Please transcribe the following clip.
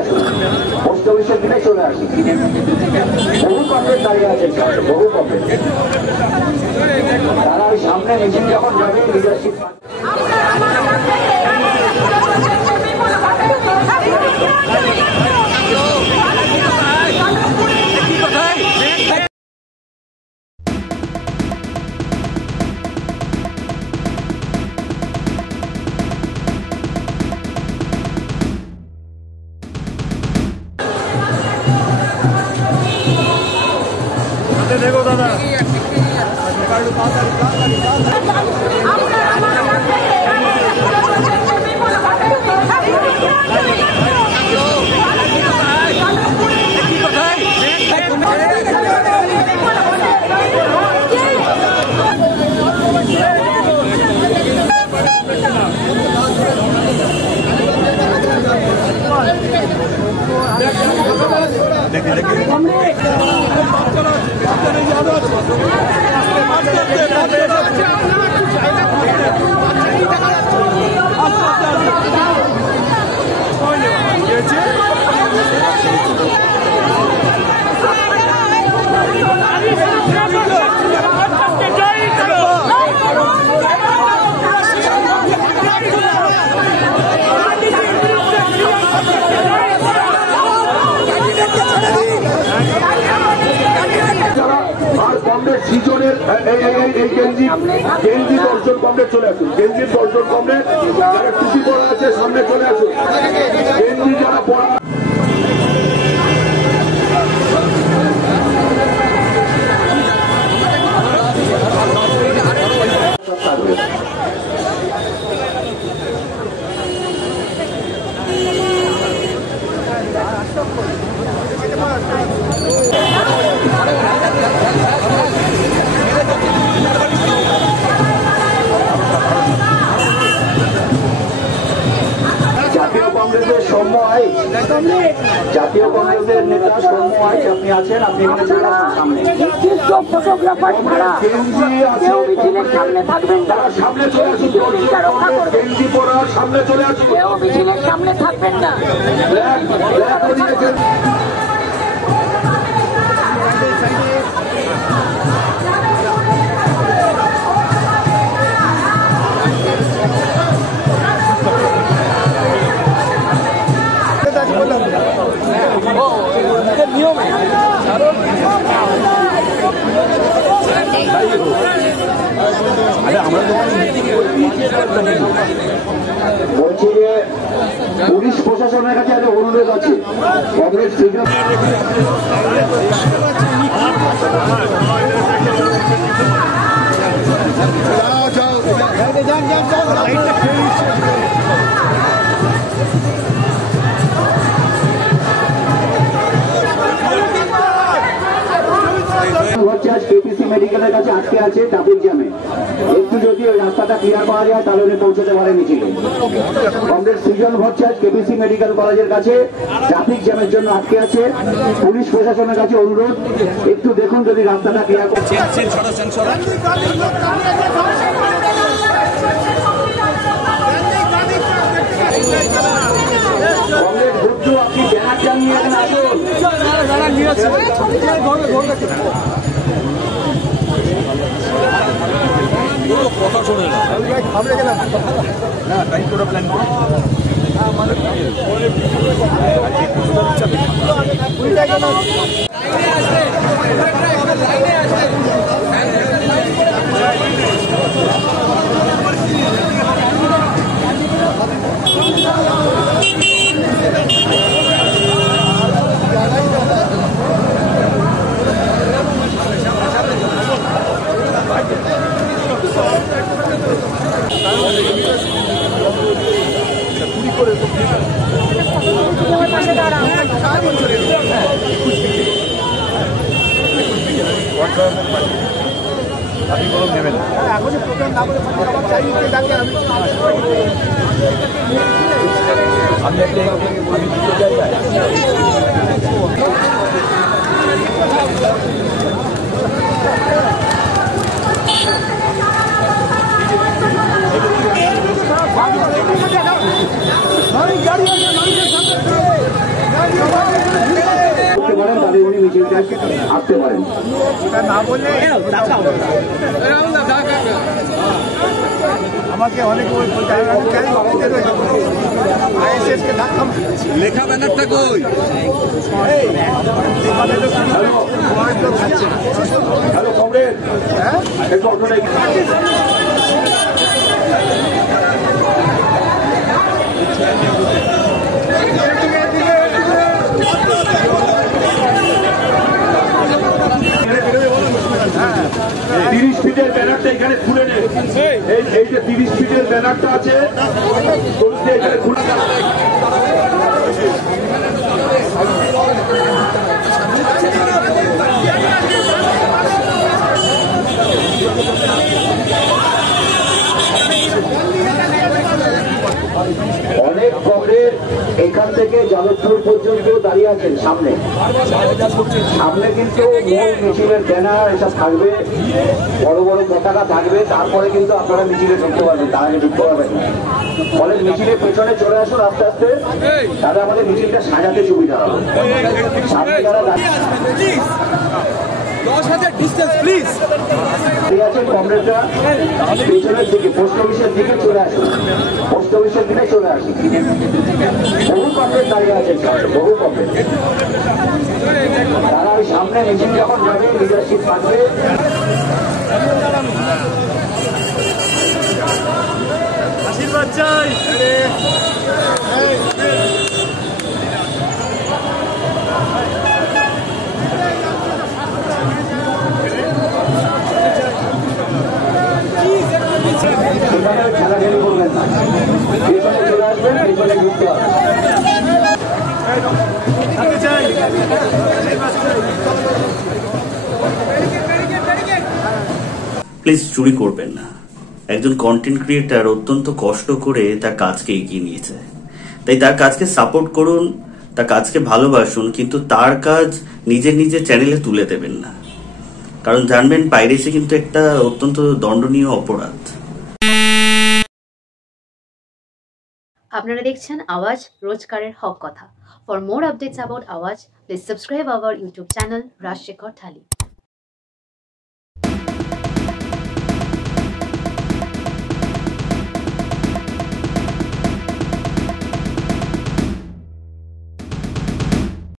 আসুন, পোস্ট অফিসের দিকে চলে আসুন। বহু কংগ্রেস দাঁড়িয়ে আছেন, বহু কংগ্রেস। তারা ওই সামনে মিছিল যখন যাবে লিডারশিপ देखो दादा সিজনের এই গেঞ্জি দর্শন কমপ্লেট চলে আসুন। গেঞ্জির দর্শন কমপ্লেট যারা টুপি পরা আছে সামনে চলে আসুন। গেঞ্জি যারা পরা জাতীয় কংগ্রেসের নেতা সৌম্য আইচ আপনি আছেন, আপনি এখানে চলে আসুন সামনে। ফটোগ্রাফার ছাড়া কেউ মিছিলের সামনে থাকবেন না, সামনে চলে আসুন। গেঞ্জি পরা সামনে চলে আসুন, কেউ মিছিলের সামনে থাকবেন না। বলছি যে পুলিশ প্রশাসনের কাছে একটা অনুরোধ আছে, কংগ্রেস কেপিসি মেডিকেলের কাছে আটকে আছে ট্রাফিক জ্যামে। একটু যদি ওই রাস্তাটা ক্লিয়ার করা যায় তাহলে উনি পৌঁছতে পারে মিছিলে। কংগ্রেস সৃজন ভট্টাচার্য কেপিসি মেডিকেল কলেজের কাছে ট্রাফিক জ্যামের জন্য আটকে আছে। পুলিশ প্রশাসনের কাছে অনুরোধ, একটু দেখুন যদি রাস্তাটা ক্লিয়ার করছে। কংগ্রেস বুদ্ধু আপনি ব্যানারটা নিয়ে আসুন। কথা শোনে না, আমরা গেলাম না টাইম করে প্ল্যান করি। गाड़ी মিছিলতে আসতে পারেন। আমাকে অনেক লেখা ব্যানারটা কই? হ্যালো কমরেড, একটু অটোটা ফিটের ব্যানারটা এখানে খুলে নেই। এই যে 30 ফিটের ব্যানারটা আছে এখানে খুলে অনেক কংগ্রেস এখান থেকে যাদবপুর পর্যন্ত দাঁড়িয়ে আছেন সামনে কিন্তু মূল মিছিলের ব্যানার এসব থাকবে, বড় বড় পতাকা থাকবে, তারপরে কিন্তু আপনারা মিছিলে ঢুকতে পারবেন, তার আগে ঢুকতে পারবেন না। ফলে মিছিলের পেছনে চলে আসুন আস্তে আস্তে, তাহলে আমাদের মিছিলটা সাজাতে সুবিধা হবে। সামনে যারা দাঁড়িয়ে কংগ্রেসরা পেছনের দিকে পোস্ট অফিসের দিকে চলে আসুন, পোস্ট অফিসের দিকে চলে আসুন। বহু কংগ্রেস দাঁড়িয়ে আছেন, বহু কংগ্রেস। তারা ওই সামনে মিছিল যখন যাবে, লিডারশিপ থাকবে। আশীর্বাদ চাই। খেলাখেলি করবেন না, পেছনে চলে আসবেন, পেছনে ঢুকতে হবে। প্লিজ চুরি করবেন না। একজন কন্টেন্ট ক্রিয়েটার অত্যন্ত কষ্ট করে তার কাজকে এগিয়ে নিয়েছে, তাই তার কাজকে সাপোর্ট করুন, তার কাজকে ভালোবাসুন, কিন্তু তার কাজ নিজের চ্যানেলে তুলে দেবেন না। কারণ জানবেন পাইরেসি কিন্তু একটা অত্যন্ত দণ্ডনীয় অপরাধ। আপনারা দেখছেন আওয়াজ, রোজকারের হক কথা। For more updates about Awaaz, please subscribe our YouTube channel Rajshekhar thali.